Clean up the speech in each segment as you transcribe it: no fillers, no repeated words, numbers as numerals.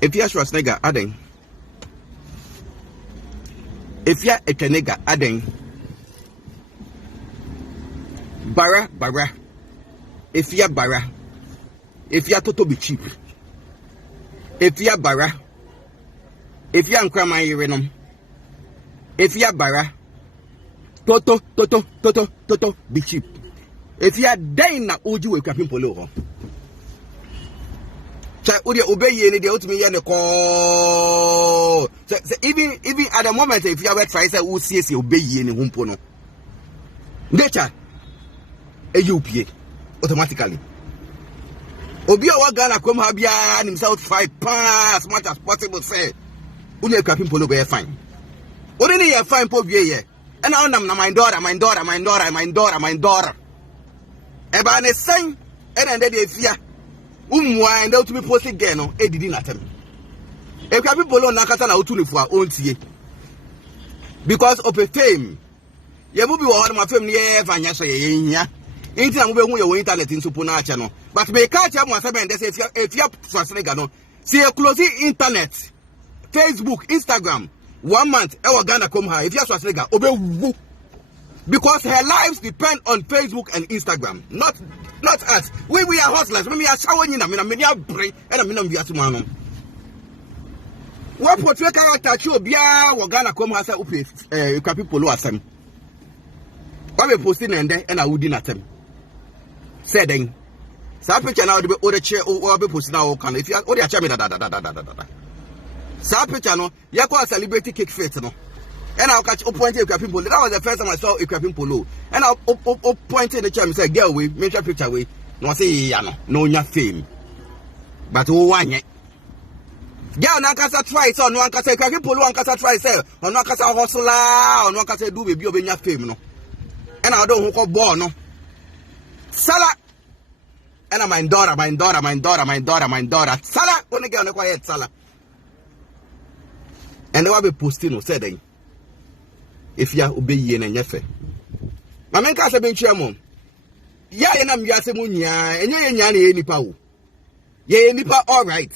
If you are Schwarzenegger, adding. If you are a Tenega, adding. Bara. If you are Bara. If you are Toto be cheap. If you are Bara. If you are Krama Irenum. If you are Bara. Toto be cheap. If you are dying na Uju Akuapem Poloo. Would you obey any the ultimate and the call? So even at the moment, if you have tried to see obey any humpono. Nature a UPA automatically. Obia Wagana come Habia and himself 5 pounds as much as possible. Say, Unia Akuapem Poloo be fine. Only a fine poor year. And now I'm my daughter. Ebane sang and then they fear. And out to be posted again, no, did not tell me. Akuapem Poloo Nakata na utuni for own tea. Because of a fame, you will be one of my family, Vanya, Inter will your internet in Supuna channel. But may catch up once again, they say if you have Schwarzenegger, see a closing internet, Facebook, Instagram, 1 month, our Ghana come high. If you have Schwarzenegger, obey. Because her lives depend on Facebook and Instagram, not us. We are hustlers. We are showing in a brain and a minimum Yasumano. What portray character show Bia Wagana come has a Akuapem Poloo asem. What we posting and I would dinner them. Said then, Sapich now the other chair or be posting now can if you are only a champion. Sapich no, Yako celebrity cake fete no. And I'll catch up pointing Akuapem Poloo. That was the first time I saw Akuapem Poloo. And I'll point in the chair and say, "Girl, we make a picture away." No, say, no, your fame. But who won it? Girl, Nankasa try so, no one can say, Akuapem Poloo, Nankasa try so, or Nankasa hustler, or Nankasa do baby of your fame, no. And I don't hook up born, no. Salah. And I'm my daughter. Salah, when I get on the quiet, Salah. And they will be posting, no, said they. If you obey ye and yefe. My man can't be chairman. Ya and I'm Yasemunia, and ye nipa. Ye nipa, all right.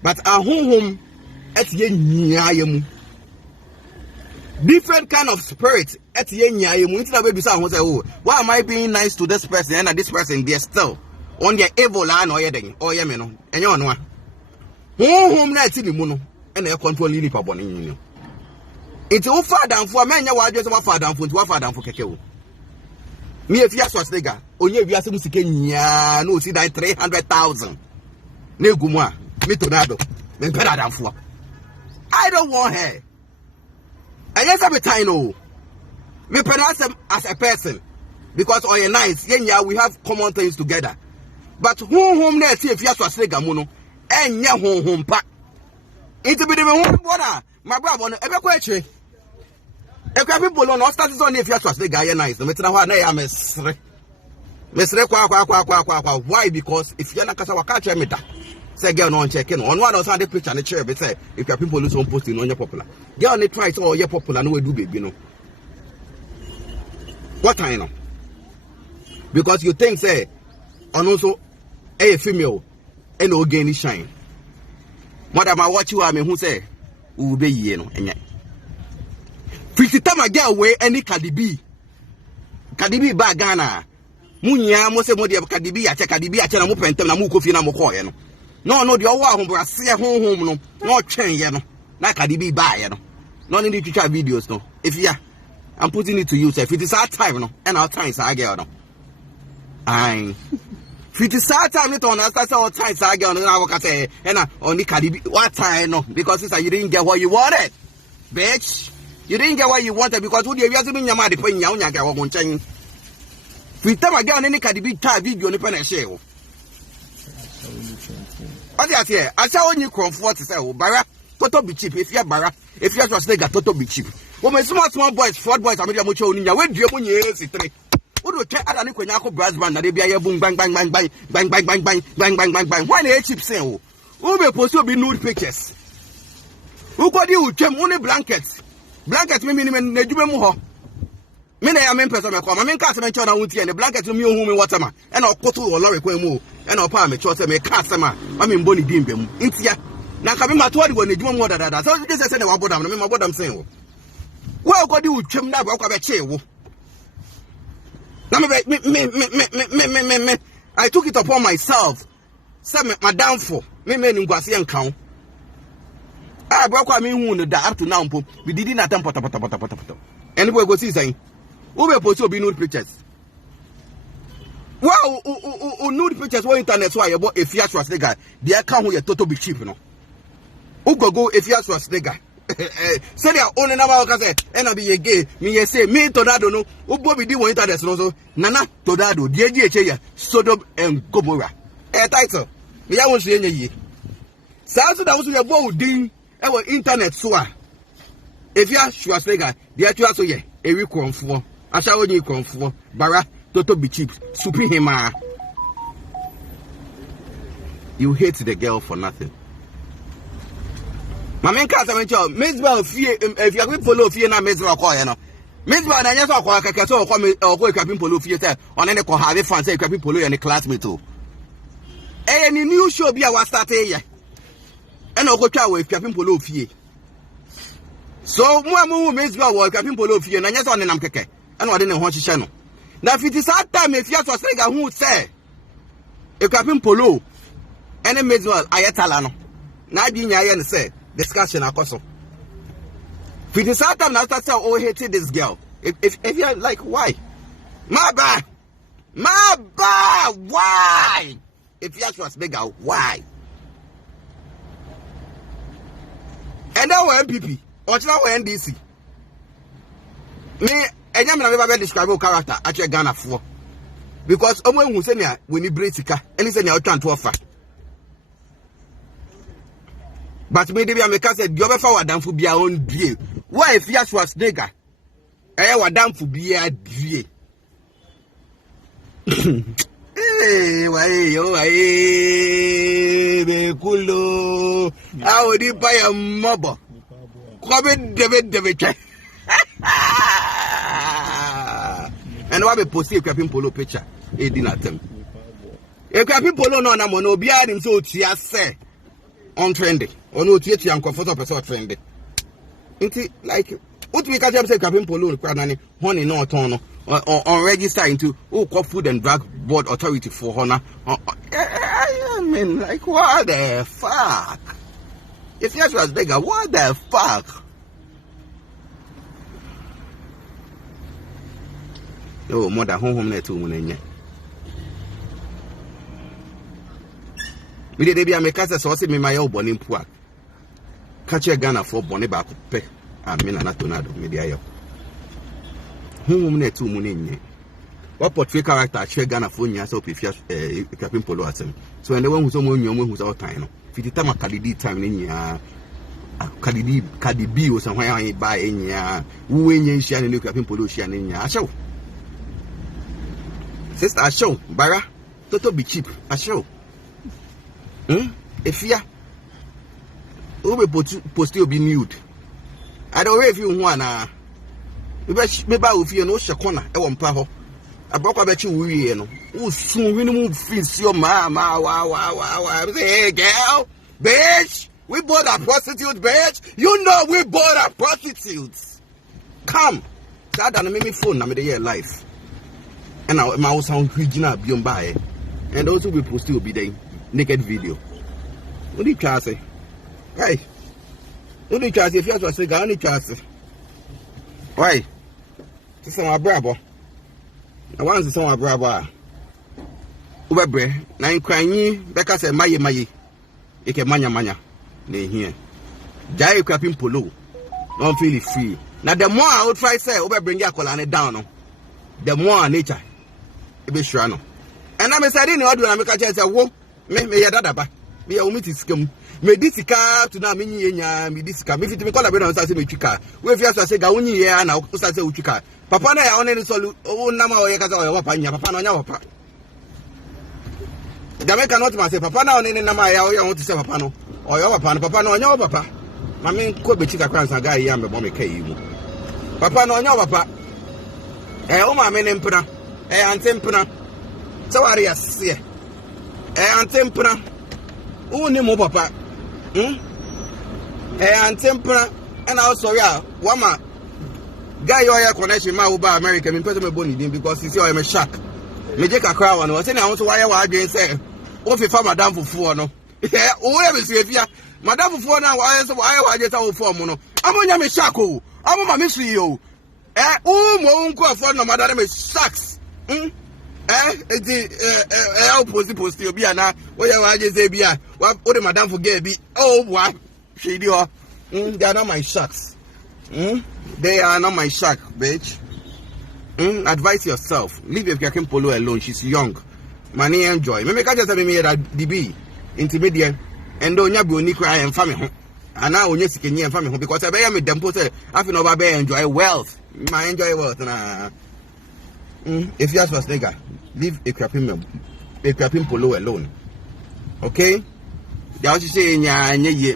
But our home at ye nyamu. Different kind of spirit at ye nyamu. Instead of baby sound, oh, why am I being nice to this person and this person? They're still on their evil line or yeding or yemeno. And you know, home night in the moon and they're controlling nipa boning. It's all far down for a man. You are just far down for Kekeo. Me, if you are Schwarzenegger, or you are some Sikenya, no, see that 300,000. No Guma, me tornado, then better than for. I don't want her. I just have a time, no. Me pronounce them as a person because on your nights, yeah, we have common things together. But home there, see if you are Schwarzenegger, mono, and ya home pack. It's a bit of a home water. My brother, ever question. Akuapem Poloo no start on if you are Schwarzenegger nice. No matter what I am mesre kwa. Why? Because if you are nakasa waka check me da. Say girl no check no. On one of the picture na chair be say if Akuapem Poloo so posting no popular. Girl ne try so you popular no we do baby no. What I know? Because you think say on also a female and no gain shine. Madam I watch you am who say we be ye no enye. 50 time I get away any Cardi B ba Ghana. Munya mo se mo de Cardi B ache na mo pentem na mo kofi na mo koye no. No de owo ahombo ase honhom no. No twen ye no. Na Cardi B ba ye no. No need to try videos no. If yeah, I'm putting it to you if it is our time no. And our time I get no. Aye. 50 time it on us our time I get no na work say and only Cardi B what time no because it's you didn't get what you wanted. Bitch. You didn't get what you wanted because who you have been your mother paying young yaga or one. We tell my girl any Cardi B type video on the pen share. But yes, here I saw you comfort to say, oh, Bara, Toto be cheap. If you are Bara, if you are Schwarzenegger, Toto be cheap. Oh, my small boys, 4 boys, I'm going to show you. Where do you want years? Who do check out any Quenako brass band that they be a boom, bang. Why they cheap say, oh, who may post to be nude pictures? Who got you? Came only blankets. Blanket me na djube mu ho me na ya me person me kwa me nka se me cho na wuti and blanket me hu me water ma e na okoto wo lorry kwa mu e na opa me cho se me ka se ma me mboni dimbe mu ntia na ka me matwa de woni dwuma mu dada so just say na wabodam na me mabodam sen wo wo ko di utwem na ba kwa be che wo na me I took it upon myself say my downfall me ngwase enkan ah bro kwa me hu no da up to now mpo we did not attempt pota anybody go see saying who be post obi nude pictures wow nude pictures on internet so you bought Eeeii guy the account who you total be cheap no who go Eeeii guy say they are only number can say and be gay me say me tornado no who be the on internet so nana tornado the Sodom and Gomorrah title me ya won so ye sa so that was you bo din e wo internet so a Eeeii guy the actual so ye ewi konfo asha onyi konfo bara toto be cheap supi hima. You hate the girl for nothing. My main cast I mention Mezbel Fie if you Akuapem Poloo Fie na Mezbel call you know. Mezbel na nyeso kwa kaka so kwa Akuapem Poloo Fie say on any ko have fun say Akuapem Poloo and classmate o. Any new show be our start here. And go twa we Akuapem Poloo Fie. So mu Mezbel wo Akuapem Poloo Fie na nyeso on nam keke. And what ho hihye no. Na fiti sa time Eeeii ga hu say Akuapem Poloo ene Mezbel ayetala no. Na bi nya ye ne say discussion akoso. Fiti sa time na start say oh hated this girl. If you're like why? My bad. Why? If Eeeii was bigger, why? And then we MPP or now we NDC. Me enyam na never describe your character actually Ghana for because omo hu say na we ni breatika any say na o twan to offer but me dey be make say the obefa wadamfo bia on due why if Eeeii was nigga wadamfo bia due why yo be kulo how di buy mobo come debe and why be post Akuapem Poloo picture e di na tem Akuapem Poloo no na mo no obi adim so otua se on trendy ono otua ankofo person trendy nti like what we can say Akuapem Poloo kwa na ni honey no ton no on register into food and drug board authority for honor I mean like what the fuck if Eeeii was bigger what the fuck. Oh, more than home net to Munenya. We did be a make us also me my old bonnie poor. Catch a Ghana for bonnie back pe. I mean, a tornado, media. Home net to Munenya. What portrait character share Ghana for you so if Akuapem Poloo at him. So, and the one who's on your who's out time. If you tell my Kadidi time in ya. Kadibi or somewhere I buy in ya. Who in ya share and look Akuapem Poloo share in ya. Show. Sister, I show, Bara, toto be cheap, I show. Eeeii, who be post you be nude. I don't know if you want maybe I will feel no shakona, I won't paho. I broke about you, we know. Who soon we move feels your mama, wow. Hey, girl, bitch, we bought a prostitute, bitch. You know we bought a prostitutes. Come, that done make me phone, I'm in the year life. And now my house sound original beyond by and also we post will be the naked video. What do you try say? Hey, what do you try say? If you have to say, I only try say. Why? This is my brother. I want to say my brother. Ubebre, na in crying, Becca said, Maye, Eke manya, they here. Jai Akuapem Poloo, don't feel it free. Now, the more I would try say, Ubebre, Yakolane down, the more nature. Be sure no. And I'm saying, I do not make a chance. Me ya dadaba. Me ya umiti scum. Me disika to na mini nya me disika. Me fit me call a brother say me chika. We Eeeii say ga woni ye na o say uchika. Papa na ya only solu o na ma o ye kasa o wapa nya papa na nya wapa. Jamaica not ma say papa na only na ma ya o want to say papa no. O ya wapa no papa na nya papa. Ma me ko be chika kran sa ga ya me bo me kai mu. Papa na nya wapa. O ma me nempra. Antempna. So are you see? Antempna. Who ni mo papa? And tempera, and also, yeah, one man. Guy, your connection, my Uber America, I'm person bony because you see, I'm a shark. Me take a crowd and I was saying, I want to wire what I say. What if Madame for four, no? Yeah, whoever say, if you Madame for four now, I just have four mono. I'm on your shark, I'm on my mystery, you. Won't go for no Madame sharks. I'll post you be an whatever I just say, be what the Madame forget be. Oh, what? She do. They are not my sharks. They are not my shark, bitch. Advise yourself. Leave Akuapem Poloo alone. She's young. Money enjoy. Me make just me that DB intermediate and don't you be cry and family. And now when you see and family because I be me them put I feel no be enjoy wealth. My enjoy wealth na. If you ask for nigga, leave Akuapem Poloo alone. Okay? They also say nya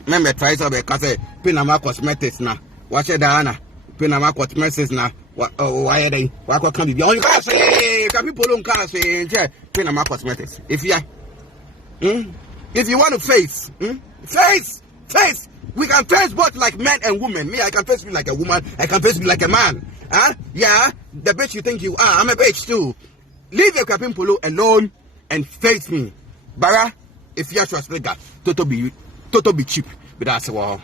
remember try so be cause Pinama cosmetics na. Watch it down. Pinama cosmetics na. Why are they? Why can't be? Oh, you can't say. People don't can't say. Pinama cosmetics. If you want to face, face. We can face both like men and women. Me, I can face me like a woman. I can face me like a man. Yeah, the bitch you think you are. I'm a bitch too. Leave Akuapem Poloo alone and face me. Bara, if you trust me, that Toto be cheap. But that's all.